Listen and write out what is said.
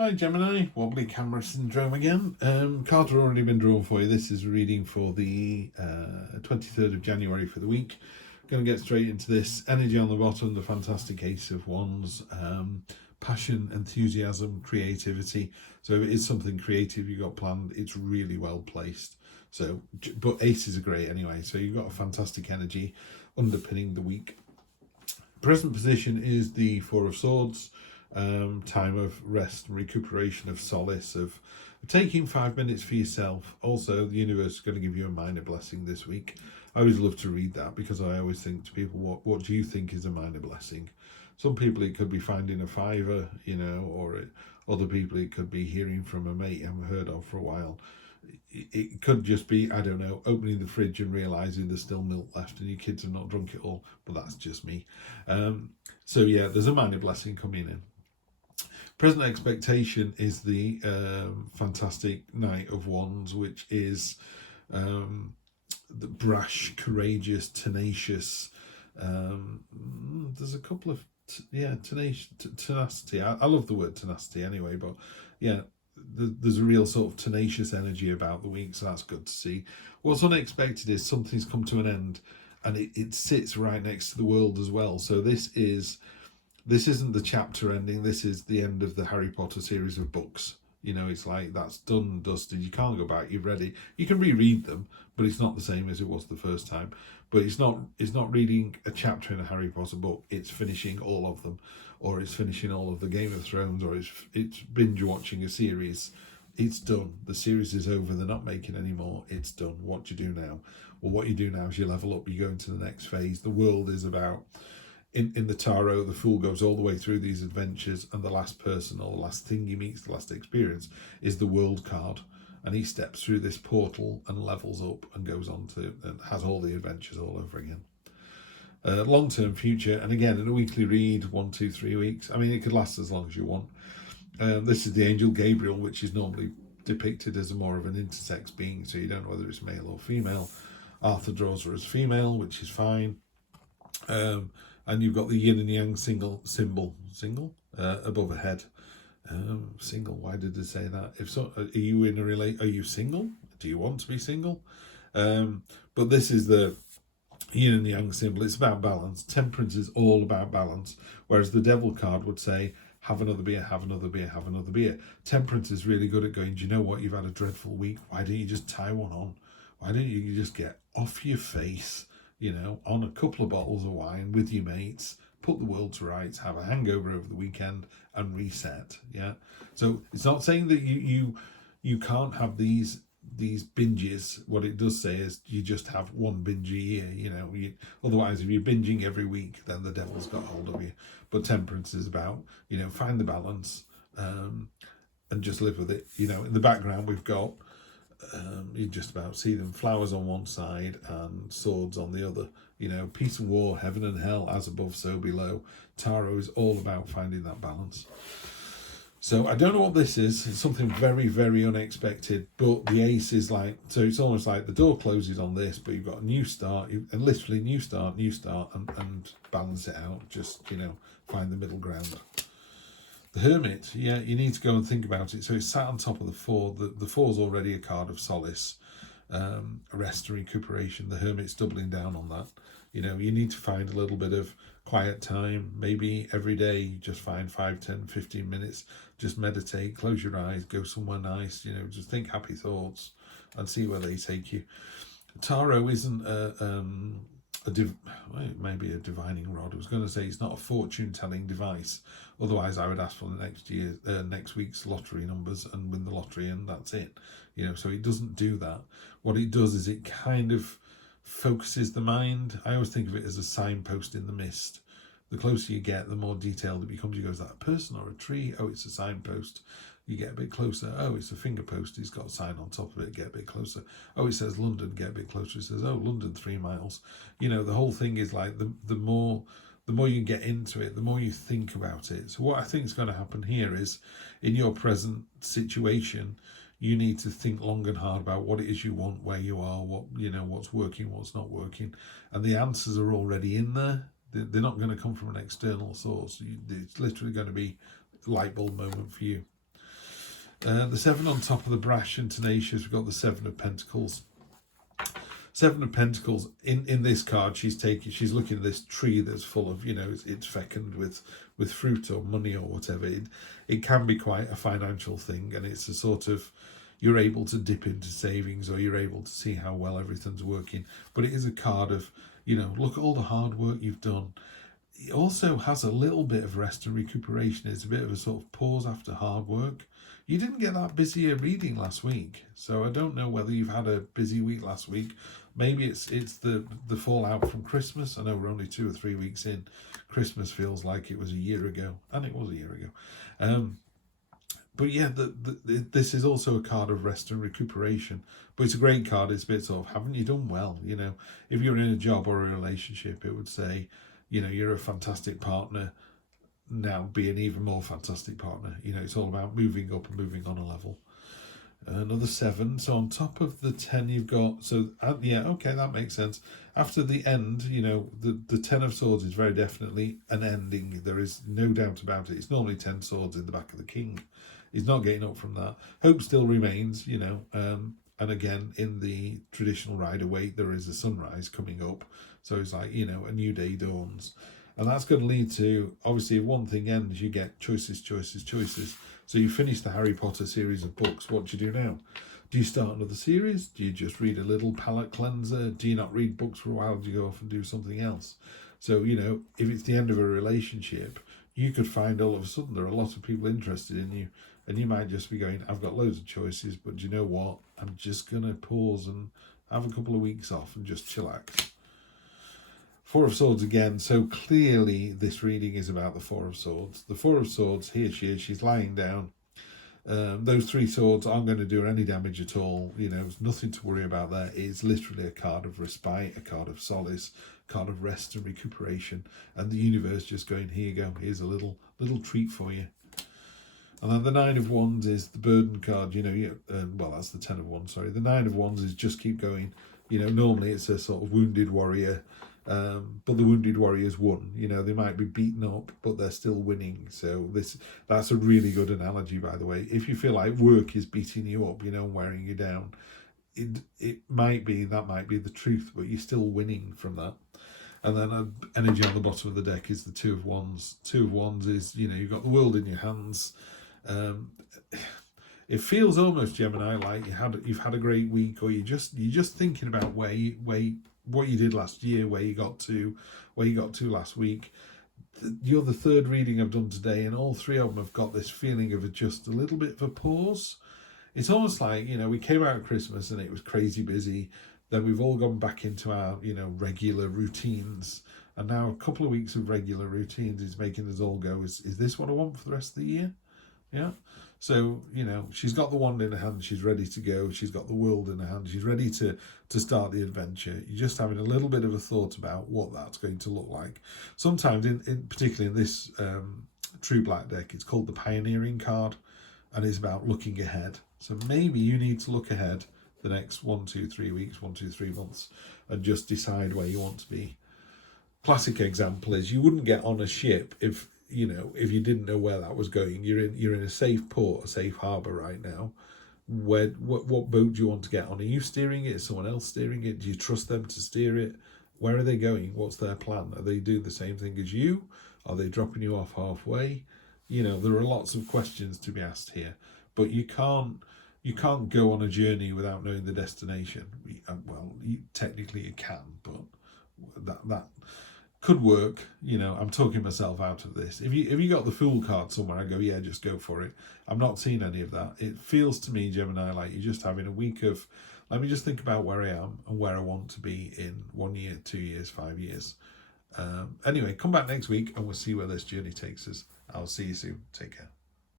Hi Gemini, wobbly camera syndrome again. Cards have already been drawn for you. This is a reading for the 23rd of January for the week. Going to get straight into this. Energy on the bottom, the fantastic Ace of Wands. Passion, enthusiasm, creativity. So if it is something creative you got planned, it's really well placed. So, but aces are great anyway. So you've got a fantastic energy underpinning the week. Present position is the Four of Swords. Time of rest and recuperation, of solace, of taking 5 minutes for yourself. Also, the universe is going to give you a minor blessing this week. I always love to read that because I always think to people, what do you think is a minor blessing? Some people it could be finding a fiver, or other people it could be hearing from a mate you haven't heard of for a while. It could just be, I don't know, opening the fridge and realising there's still milk left and your kids have not drunk it all, but that's just me. So yeah, there's a minor blessing coming in. Present expectation is the fantastic Knight of Wands, which is the brash, courageous, tenacious. There's a couple of tenacity. I love the word tenacity anyway, but yeah, there's a real sort of tenacious energy about the week, so that's good to see. What's unexpected is something's come to an end, and it sits right next to the world as well. So this isn't the chapter ending, this is the end of the Harry Potter series of books. It's like that's done and dusted. You can't go back, you've read it. You can reread them, but it's not the same as it was the first time. But it's not reading a chapter in a Harry Potter book, it's finishing all of them. Or it's finishing all of the Game of Thrones, or it's binge watching a series. It's done. The series is over, they're not making any more, it's done. What do you do now? Well, what you do now is you level up, you go into the next phase. The world is about... In the tarot, the Fool goes all the way through these adventures, and the last person or the last thing he meets, the last experience, is the World card. And he steps through this portal and levels up and goes on to and has all the adventures all over again. Long-term future, and again, in a weekly read, 1, 2, 3 weeks. I mean, it could last as long as you want. This is the angel Gabriel, which is normally depicted as more of an intersex being, so you don't know whether it's male or female. Arthur draws her as female, which is fine. And you've got the yin and yang symbol above a head. Single, why did it say that? If so, are you in a are you single? Do you want to be single? But this is the yin and yang symbol. It's about balance. Temperance is all about balance. Whereas the devil card would say, have another beer, have another beer, have another beer. Temperance is really good at going, do you know what? You've had a dreadful week. Why don't you just tie one on? Why don't you just get off your face, on a couple of bottles of wine with your mates, put the world to rights, have a hangover over the weekend and reset. Yeah. So it's not saying that you can't have these binges. What it does say is you just have one binge a year, otherwise if you're binging every week, then the devil's got hold of you. But temperance is about, find the balance, and just live with it. In the background we've got, you just about see them, flowers on one side and swords on the other. Peace and war, heaven and hell, as above so below. Tarot is all about finding that balance. So I don't know what this is. It's something very, very unexpected, but the ace is like, so it's almost like the door closes on this, but you've got a new start, and literally new start and balance it out. Just find the middle ground. The Hermit, yeah, you need to go and think about it. So it's sat on top of the Four. The Four's already a card of solace, rest and recuperation. The Hermit's doubling down on that. You need to find a little bit of quiet time. Maybe every day, just find 5, 10, 15 minutes. Just meditate, close your eyes, go somewhere nice. Just think happy thoughts and see where they take you. Tarot isn't maybe a divining rod. I was going to say it's not a fortune-telling device. Otherwise, I would ask for the next week's lottery numbers and win the lottery, and that's it. So it doesn't do that. What it does is it kind of focuses the mind. I always think of it as a signpost in the mist. The closer you get, the more detailed it becomes. You go, is that a person or a tree? Oh, it's a signpost. You get a bit closer. Oh, it's a finger post. It's got a sign on top of it. Get a bit closer. Oh, it says London. Get a bit closer. It says, oh, London, 3 miles. The whole thing is like the more you get into it, the more you think about it. So what I think is going to happen here is, in your present situation, you need to think long and hard about what it is you want, where you are, what's working, what's not working, and the answers are already in there. They're not going to come from an external source. It's literally going to be a light bulb moment for you. The 7 on top of the brash and tenacious, we've got the 7 of Pentacles. 7 of Pentacles, in this card, she's looking at this tree that's full of, it's fecund with fruit or money or whatever. It can be quite a financial thing, and it's a sort of, you're able to dip into savings, or you're able to see how well everything's working. But it is a card of, look at all the hard work you've done. It also has a little bit of rest and recuperation. It's a bit of a sort of pause after hard work. You didn't get that busy a reading last week, so I don't know whether you've had a busy week last week. Maybe it's the fallout from Christmas. I know we're only 2 or 3 weeks in. Christmas feels like it was a year ago, and it was a year ago. But yeah, this is also a card of rest and recuperation. But it's a great card. It's a bit sort of, haven't you done well? If you're in a job or a relationship, it would say, you're a fantastic partner. Now be an even more fantastic partner. It's all about moving up and moving on a level. Another 7. So on top of the 10 you've got, okay, that makes sense. After the end, the 10 of Swords is very definitely an ending. There is no doubt about it. It's normally 10 swords in the back of the King. He's not getting up from that. Hope still remains, and again, in the traditional Rider-Waite, there is a sunrise coming up. So it's like, a new day dawns. And that's going to lead to, obviously, if one thing ends, you get choices. So you finish the Harry Potter series of books. What do you do now? Do you start another series? Do you just read a little palate cleanser? Do you not read books for a while? Do you go off and do something else? So, if it's the end of a relationship, you could find all of a sudden there are a lot of people interested in you, and you might just be going, I've got loads of choices, but do you know what? I'm just going to pause and have a couple of weeks off and just chillax. 4 of Swords again. So clearly this reading is about the 4 of Swords. The 4 of Swords, here she is, she's lying down. Those 3 swords aren't going to do her any damage at all. There's nothing to worry about there. It's literally a card of respite, a card of solace, a card of rest and recuperation. And the universe just going, here you go, here's a little treat for you. And then the 9 of Wands is the burden card. Well, that's the 10 of Wands, sorry. The 9 of Wands is just keep going. Normally it's a sort of wounded warrior. But the wounded warriors won. They might be beaten up, but they're still winning. So that's a really good analogy, by the way. If you feel like work is beating you up, wearing you down, that might be the truth, but you're still winning from that. And then energy on the bottom of the deck is the 2 of Wands. 2 of Wands is, you've got the world in your hands. It feels almost, Gemini, like you've had a great week, or you're just thinking about what you did last year, where you got to last week. You're the 3rd reading I've done today, and all 3 of them have got this feeling of just a little bit of a pause. It's almost like, we came out of Christmas and it was crazy busy. Then we've all gone back into our, regular routines. And now a couple of weeks of regular routines is making us all go, is this what I want for the rest of the year? Yeah. So, she's got the wand in her hand, she's ready to go, she's got the world in her hand, she's ready to start the adventure. You're just having a little bit of a thought about what that's going to look like. Sometimes, particularly in this True Black deck, it's called the Pioneering card, and it's about looking ahead. So maybe you need to look ahead the next 1, 2, 3 weeks, 1, 2, 3 months, and just decide where you want to be. Classic example is you wouldn't get on a ship if you didn't know where that was going. You're in a safe port, a safe harbour right now. What boat do you want to get on? Are you steering it? Is someone else steering it? Do you trust them to steer it? Where are they going? What's their plan? Are they doing the same thing as you? Are they dropping you off halfway? There are lots of questions to be asked here, but you can't go on a journey without knowing the destination. Technically you can, but that could work. I'm talking myself out of this. If you got the Fool card somewhere, I go, yeah, just go for it. I'm not seeing any of that. It feels to me, Gemini, like you're just having a week of, let me just think about where I am and where I want to be in 1 year, 2 years, 5 years. Anyway, come back next week and we'll see where this journey takes us. I'll see you soon. Take care.